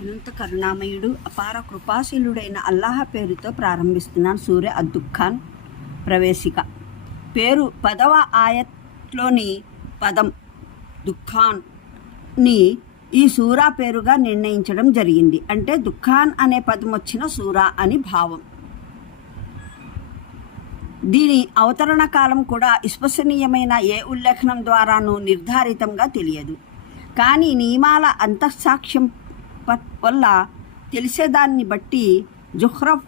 అనంత కరుణామయుడు అపార కృపాశీలుడైన అల్లాహ పేరుతో ప్రారంభిస్తున్నాను సూర్య అద్దుఖాన్ ప్రవేశిక. పేరు పదవ ఆయత్లోని పదం దుఃఖాన్ని ఈ సూరా పేరుగా నిర్ణయించడం జరిగింది. అంటే దుఃఖాన్ అనే పదం వచ్చిన సూరా అని భావం. దీని అవతరణ కాలం కూడా విశ్వసనీయమైన ఏ ఉల్లేఖనం ద్వారానూ నిర్ధారితంగా తెలియదు. కానీ నియమాల అంతఃసాక్ష్యం వల్ల తెలిసేదాన్ని బట్టి జుహ్రఫ్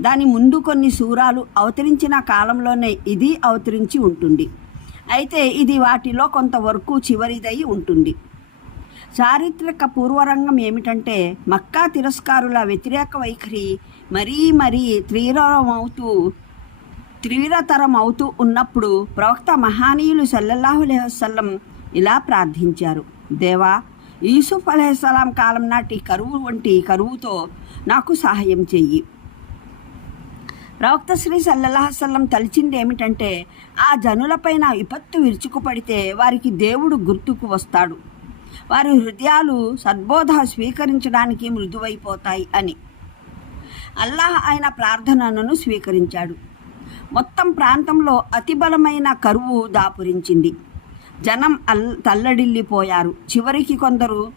దాని ముందు కొన్ని సూరాలు అవతరించిన కాలంలోనే ఇది అవతరించి ఉంటుంది. అయితే ఇది వాటిలో కొంతవరకు చివరిదై ఉంటుంది. చారిత్రక పూర్వరంగం ఏమిటంటే మక్కా తిరస్కారుల వ్యతిరేక వైఖరి మరీ మరీ తీవ్రమవుతూ తీవ్రతరం అవుతూ ఉన్నప్పుడు ప్రవక్త మహానీయులు సల్లల్లాహు అలైహి ఇలా ప్రార్థించారు. దేవా యూసుఫ్ అలైహిస్సలాం కాలం నాటి కరువు వంటి కరువుతో నాకు సహాయం చెయ్యి. ప్రవక్త శ్రీ సల్లల్లాహసల్లం తలిచింది ఏమిటంటే ఆ జనులపైన విపత్తు విరుచుకుపడితే వారికి దేవుడు గుర్తుకు వస్తాడు. వారి హృదయాలు సద్బోధ స్వీకరించడానికి మృదువైపోతాయి అని. అల్లాహ్ ఆయన ప్రార్థనను స్వీకరించాడు. మొత్తం ప్రాంతంలో అతి బలమైన కరువు దాపురించింది. జనం అల్ తల్లడిల్లిపోయారు. చివరికి కొందరు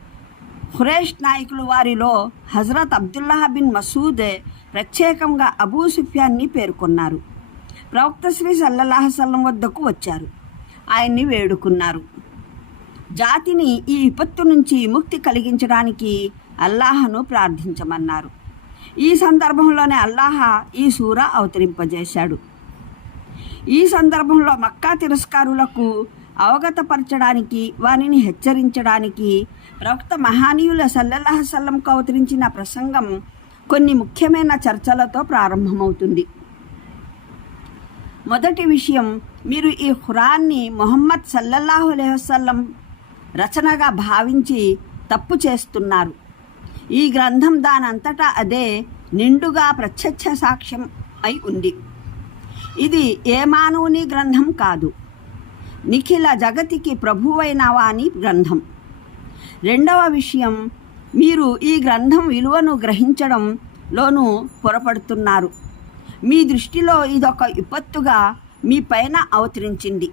హురేష్ నాయకులు వారిలో హజరత్ అబ్దుల్లా బిన్ మసూదే ప్రత్యేకంగా అబూ సుఫ్యాన్ని పేర్కొన్నారు. ప్రవక్త శ్రీ సల్లల్లాహసల్లం వద్దకు వచ్చారు. ఆయన్ని వేడుకున్నారు. జాతిని ఈ విపత్తు నుంచి ముక్తి కలిగించడానికి అల్లాహను ప్రార్థించమన్నారు. ఈ సందర్భంలోనే అల్లాహ ఈ సూర అవతరింపజేశాడు. ఈ సందర్భంలో మక్కా తిరస్కారులకు అవగతపరచడానికి వారిని హెచ్చరించడానికి ప్రవక్త మహానీయుల సల్లల్లాహ అవతరించిన ప్రసంగం కొన్ని ముఖ్యమైన చర్చలతో ప్రారంభమవుతుంది. మొదటి విషయం మీరు ఈ ఖురాన్ని మొహమ్మద్ సల్లల్లాహు అలైవసం రచనగా భావించి తప్పు చేస్తున్నారు. ఈ గ్రంథం దానంతటా అదే నిండుగా ప్రత్యక్ష సాక్ష్యం అయి ఉంది. ఇది ఏ మానవుని గ్రంథం కాదు. నిఖిల జగతికి ప్రభువైనవా అని గ్రంథం. రెండవ విషయం మీరు ఈ గ్రంథం విలువను గ్రహించడంలోనూ పొరపడుతున్నారు. మీ దృష్టిలో ఇదొక విపత్తుగా మీ పైన అవతరించింది.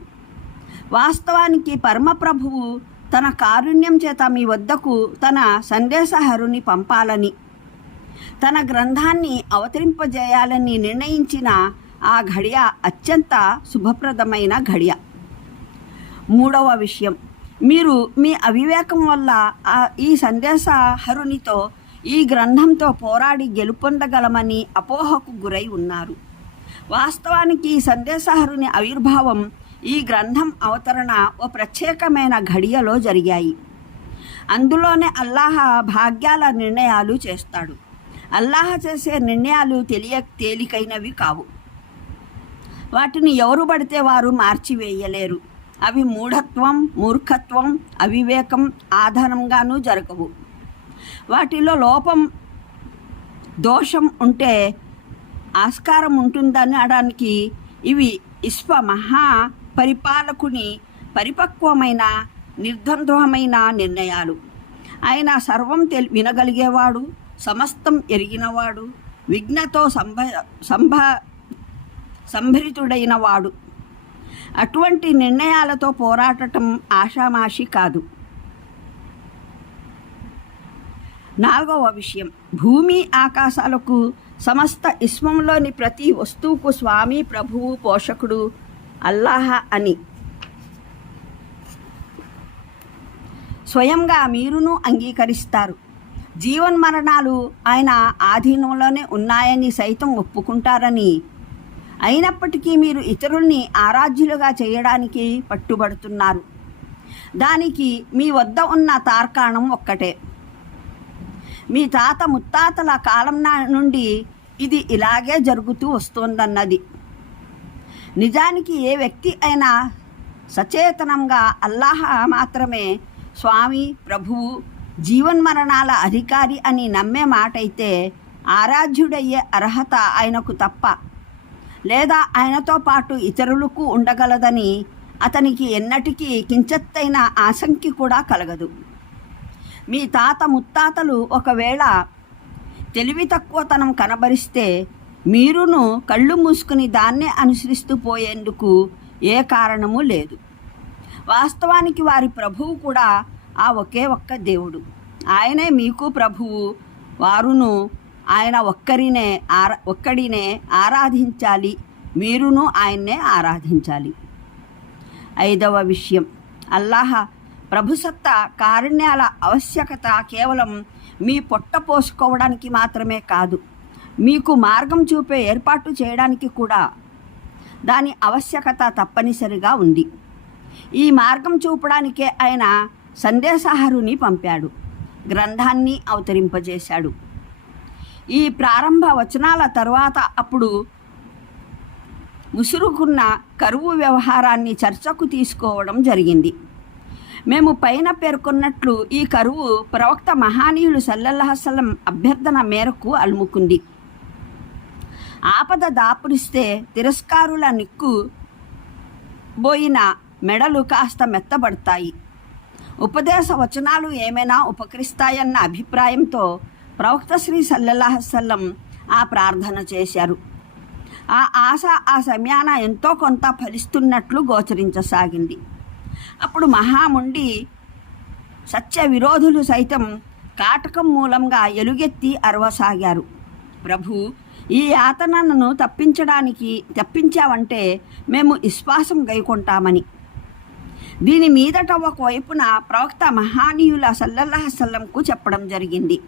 వాస్తవానికి పరమప్రభువు తన కారుణ్యం చేత మీ వద్దకు తన సందేశహరుని పంపాలని తన గ్రంథాన్ని అవతరింపజేయాలని నిర్ణయించిన ఆ ఘడియ అత్యంత శుభప్రదమైన ఘడియ. మూడవ విషయం. మీరు మీ అవివేకం వల్ల ఆ ఈ సందేశహరునితో ఈ గ్రంథంతో పోరాడి గెలుపొందగలమని అపోహకు గురై ఉన్నారు. వాస్తవానికి ఈ సందేశహరుని ఆవిర్భావం ఈ గ్రంథం అవతరణ ఓ ప్రత్యేకమైన ఘడియలో జరిగాయి. అందులోనే అల్లాహ భాగ్యాల నిర్ణయాలు చేస్తాడు. అల్లాహ చేసే నిర్ణయాలు తెలియ తేలికైనవి కావు. వాటిని ఎవరు పడితే వారు మార్చివేయలేరు. అవి మూఢత్వం మూర్ఖత్వం అవివేకం ఆధారంగానూ జరగవు. వాటిలో లోపం దోషం ఉంటే ఆస్కారం ఉంటుందని అనడానికి ఇవి విశ్వ మహా పరిపాలకుని పరిపక్వమైన నిర్ద్వంద్వమైన నిర్ణయాలు. ఆయన సర్వం తెలి వినగలిగేవాడు సమస్తం ఎరిగినవాడు విఘ్నతో సంభ సంభ సంభరితుడైన వాడు అటువంటి నిర్ణయాలతో పోరాటం ఆషామాషి కాదు. నాలుగవ విషయం. భూమి ఆకాశాలకు సమస్త విశ్వంలోని ప్రతి వస్తువుకు స్వామి ప్రభువు పోషకుడు అల్లాహ అని. స్వయంగా మీరును అంగీకరిస్తారు. జీవన్మరణాలు ఆయన ఆధీనంలోనే ఉన్నాయని సైతం ఒప్పుకుంటారని అయినప్పటికీ మీరు ఇతరుల్ని ఆరాధ్యులుగా చేయడానికి పట్టుబడుతున్నారు. దానికి మీ వద్ద ఉన్న తార్కాణం ఒక్కటే. మీ తాత ముత్తాతల కాలం నుండి ఇది ఇలాగే జరుగుతూ వస్తోందన్నది. నిజానికి ఏ వ్యక్తి అయినా సచేతనంగా అల్లాహ మాత్రమే స్వామి ప్రభువు జీవన్మరణాల అధికారి అని నమ్మే మాటైతే ఆరాధ్యుడయ్యే అర్హత ఆయనకు తప్ప లేదా ఆయనతో పాటు ఇతరులకు ఉండగలదని అతనికి ఎన్నటికీ కించెత్తైన ఆసంకి కూడా కలగదు. మీ తాత ముత్తాతలు ఒకవేళ తెలివి తక్కువతనం కనబరిస్తే మీరును కళ్ళు మూసుకుని దాన్నే అనుసరిస్తూ పోయేందుకు ఏ కారణము లేదు. వాస్తవానికి వారి ప్రభువు కూడా ఆ ఒకే ఒక్క దేవుడు. ఆయనే మీకు ప్రభువు. వారును ఆయన ఒక్కరినే ఆరా ఒక్కడినే ఆరాధించాలి. మీరును ఆయన్నే ఆరాధించాలి. ఐదవ విషయం. అల్లాహ ప్రభుసత్త కారుణ్యాల ఆవశ్యకత కేవలం మీ పొట్ట పోసుకోవడానికి మాత్రమే కాదు మీకు మార్గం చూపే ఏర్పాటు చేయడానికి కూడా. దాని ఆవశ్యకత తప్పనిసరిగా ఉంది. ఈ మార్గం చూపడానికే ఆయన సందేశహారుని పంపాడు గ్రంథాన్ని అవతరింపజేశాడు. ఈ ప్రారంభ వచనాల తర్వాత అప్పుడు ముసురుకున్న కరువు వ్యవహారాన్ని చర్చకు తీసుకోవడం జరిగింది. మేము పైన పేర్కొన్నట్లు ఈ కరువు ప్రవక్త మహానీయులు సల్లల్లాహసలం అభ్యర్థన మేరకు అలుముకుంది. ఆపద దాపురిస్తే తిరస్కారుల నిక్కు బోయిన మెడలు కాస్త మెత్తబడతాయి. ఉపదేశ వచనాలు ఏమైనా ఉపకరిస్తాయన్న అభిప్రాయంతో ప్రవక్త శ్రీ సల్లల్లాహసల్లం ఆ ప్రార్థన చేశారు. ఆ ఆశ ఆ సమయాన ఎంతో కొంత ఫలిస్తున్నట్లు గోచరించసాగింది. అప్పుడు మహాముండి సత్య విరోధులు సైతం కాటకం మూలంగా ఎలుగెత్తి అరవసాగారు. ప్రభు ఈ యాతనను తప్పించడానికి తప్పించావంటే మేము విశ్వాసం గైకొంటామని. దీని మీదట ఒకవైపున ప్రవక్త మహానీయుల సల్లల్లాహసల్లంకు చెప్పడం జరిగింది.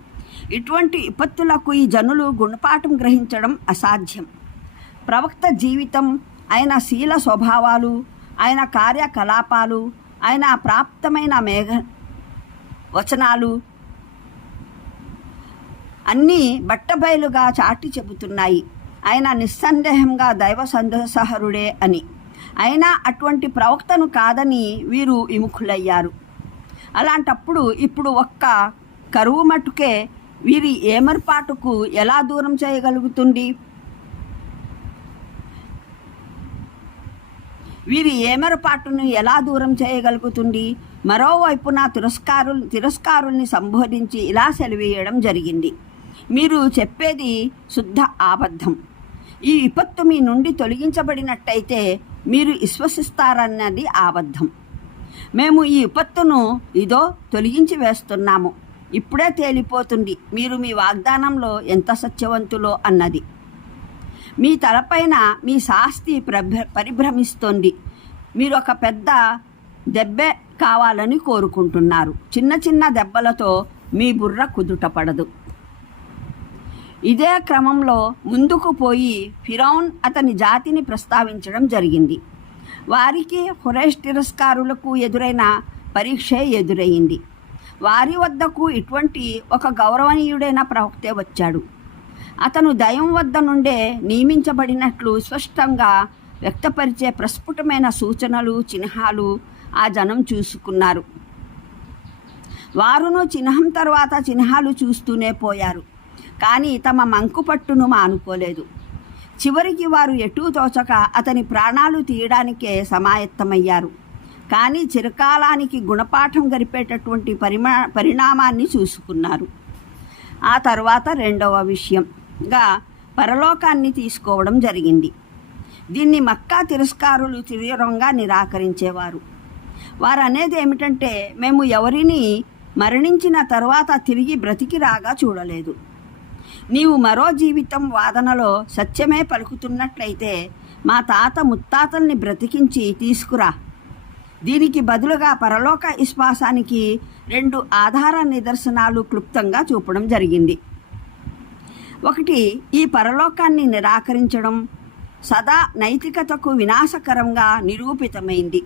ఇటువంటి విపత్తులకు ఈ జనులు గుణపాఠం గ్రహించడం అసాధ్యం. ప్రవక్త జీవితం ఆయన శీల స్వభావాలు ఆయన కార్యకలాపాలు ఆయన ప్రాప్తమైన మేఘ వచనాలు అన్నీ బట్టబయలుగా చాటి చెబుతున్నాయి. ఆయన నిస్సందేహంగా దైవ సందేశహరుడే అని. అయినా అటువంటి ప్రవక్తను కాదని వీరు విముఖులయ్యారు. అలాంటప్పుడు ఇప్పుడు ఒక్క కరువు మటుకే వీరి ఏమర్పాటుకు ఎలా దూరం చేయగలుగుతుంది? వీరి ఏమరపాటును ఎలా దూరం చేయగలుగుతుంది? మరోవైపున తిరస్కారు తిరస్కారుల్ని సంబోధించి ఇలా సెలవేయడం జరిగింది. మీరు చెప్పేది శుద్ధ ఆబద్ధం. ఈ విపత్తు మీ నుండి తొలగించబడినట్టయితే మీరు విశ్వసిస్తారన్నది ఆబద్ధం. మేము ఈ విపత్తును ఇదో తొలగించి వేస్తున్నాము. ఇప్పుడే తేలిపోతుంది. మీరు మీ వాగ్దానంలో ఎంత సత్యవంతులో అన్నది. మీ తలపైన మీ శాస్తి ప్రభ పరిభ్రమిస్తోంది. మీరు ఒక పెద్ద దెబ్బె కావాలని కోరుకుంటున్నారు. చిన్న చిన్న దెబ్బలతో మీ బుర్ర కుదుట పడదు. ఇదే క్రమంలో ముందుకు పోయి ఫిరౌన్ అతని జాతిని ప్రస్తావించడం జరిగింది. వారికి హురేష్ తిరస్కారులకు ఎదురైన పరీక్షే ఎదురయ్యింది వారి వద్దకు ఇటువంటి ఒక గౌరవనీయుడైన ప్రవక్తే వచ్చాడు. అతను దయం వద్ద నుండే నియమించబడినట్లు స్పష్టంగా వ్యక్తపరిచే ప్రస్ఫుటమైన సూచనలు చిహ్నాలు ఆ జనం చూసుకున్నారు. వారును చిహ్నం తర్వాత చిహ్నాలు చూస్తూనే పోయారు. కానీ తమ మంకుపట్టును మానుకోలేదు. చివరికి వారు ఎటూ తోచక అతని ప్రాణాలు తీయడానికే సమాయత్తమయ్యారు. కానీ చిరకాలానికి గుణపాఠం గరిపేటటువంటి పరిమా పరిణామాన్ని చూసుకున్నారు. ఆ తర్వాత రెండవ విషయంగా పరలోకాన్ని తీసుకోవడం జరిగింది. దీన్ని మక్కా తిరస్కారులు తీవ్రంగా నిరాకరించేవారు. వారు అనేది ఏమిటంటే మేము ఎవరిని మరణించిన తర్వాత తిరిగి బ్రతికి రాగా చూడలేదు. నీవు మరో జీవితం వాదనలో సత్యమే పలుకుతున్నట్లయితే మా తాత ముత్తాతల్ని బ్రతికించి తీసుకురా. దీనికి బదులుగా పరలోక విశ్వాసానికి రెండు ఆధార నిదర్శనాలు క్లుప్తంగా చూపడం జరిగింది. ఒకటి ఈ పరలోకాన్ని నిరాకరించడం సదా నైతికతకు వినాశకరంగా నిరూపితమైంది.